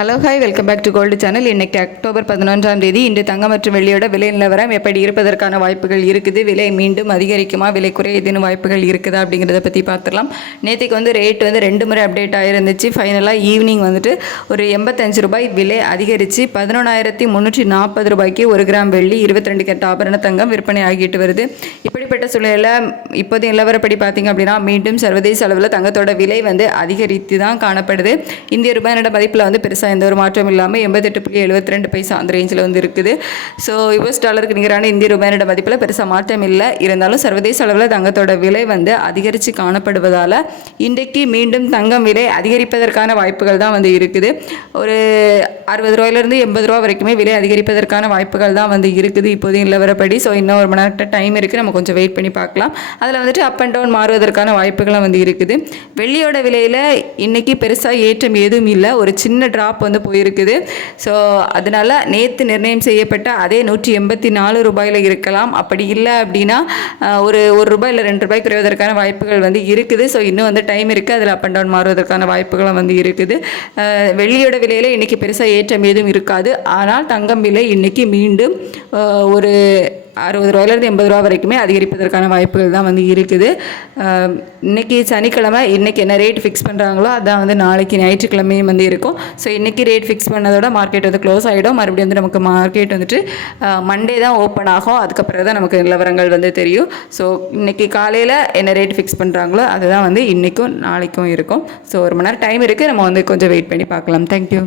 Hello hi, welcome back to gold channel. இன்றைக்கி October 11ஆம் தேதி. இன்று தங்கம் மற்றும் வெள்ளியோட விலை நிலவரம் எப்படி இருப்பதற்கான வாய்ப்புகள் இருக்குது, விலை மீண்டும் அதிகரிக்குமா, விலை குறையுதுன்னு வாய்ப்புகள் இருக்குதா அப்படிங்கிறத பற்றி பார்த்துடலாம். நேற்றுக்கு ரேட் 2 முறை அப்டேட் ஆகிருந்துச்சு. ஃபைனலாக ஈவினிங் ஒரு 85 ரூபாய் விலை அதிகரித்து 11,340 ரூபாய்க்கு 1 கிராம் வெள்ளி 22 கேரட் ஆபரண தங்கம் விற்பனை ஆகிட்டு வருது. இப்படிப்பட்ட சூழ்நிலையில் இப்போதைய நிலவரப்படி பார்த்திங்க அப்படின்னா மீண்டும் சர்வதேச அளவில் தங்கத்தோட விலை அதிகரித்து தான் காணப்படுது. இந்திய ரூபாயோட மதிப்பில் பெருசாக எந்த ஒரு மாற்றம் இல்லாமல் 88.72 பைசா அந்த ரேஞ்சில் இருக்குது. ஸோ யுஎஸ் டாலருக்கு நிகரான இந்திய ரூபாயோட மதிப்பில் பெருசாக மாற்றம் இல்லை. இருந்தாலும் சர்வதேச அளவில் தங்கத்தோட விலை அதிகரித்து காணப்படுவதால் இன்றைக்கு மீண்டும் தங்கம் விலை அதிகரிப்பதற்கான வாய்ப்புகள் தான் இருக்குது. ஒரு 60 ரூபாயிலிருந்து 80 ரூபா வரைக்குமே விலை அதிகரிப்பதற்கான வாய்ப்புகள் தான் இருக்குது இப்போதைய நிலவரப்படி. ஸோ இன்னும் 1 மணி நேரம் டைம் இருக்குது, நம்ம கொஞ்சம் வெயிட் பண்ணி பார்க்கலாம். அதில் அப் அண்ட் டவுன் மாறுவதற்கான வாய்ப்புகளும் இருக்குது. வெள்ளியோட விலையில் இன்றைக்கி பெருசாக ஏற்றம் எதுவும் இல்லை, ஒரு சின்ன ட்ராப் போயிருக்குது. ஸோ அதனால் நேற்று நிர்ணயம் செய்யப்பட்ட அதே 184 ரூபாயில் இருக்கலாம். அப்படி இல்லை அப்படின்னா ஒரு ரூபாய் இல்லை 2 ரூபாய் குறைவதற்கான வாய்ப்புகள் இருக்குது. ஸோ இன்னும் டைம் இருக்குது, அதில் அப் அண்ட் டவுன் மாறுவதற்கான வாய்ப்புகளும் இருக்குது. வெள்ளியோட விலையில் இன்றைக்கி பெருசாக ஏற்றம் எதுவும் இருக்காது. ஆனால் தங்கம் விலை இன்றைக்கி மீண்டும் ஒரு 60 ரூபாயிலிருந்து 80 ரூபா வரைக்குமே அதிகரிப்பதற்கான வாய்ப்புகள் தான் இருக்குது. இன்றைக்கி சனிக்கிழமை, இன்றைக்கி என்ன ரேட் ஃபிக்ஸ் பண்ணுறாங்களோ அதான் நாளைக்கு ஞாயிற்றுக்கிழமையும் இருக்கும். ஸோ இன்றைக்கி ரேட் ஃபிக்ஸ் பண்ணதோட மார்க்கெட் க்ளோஸ் ஆகிடும். மறுபடியும் நமக்கு மார்க்கெட் மண்டே தான் ஓப்பன் ஆகும். அதுக்கப்புறம் தான் நமக்கு நிலவரங்கள் தெரியும். ஸோ இன்றைக்கி காலையில் என்ன ரேட் ஃபிக்ஸ் பண்ணுறாங்களோ அதுதான் இன்றைக்கும் நாளைக்கும் இருக்கும். ஸோ 1 மணி நேரம் டைம் இருக்குது, நம்ம கொஞ்சம் வெயிட் பண்ணி பார்க்கலாம். தேங்க்யூ.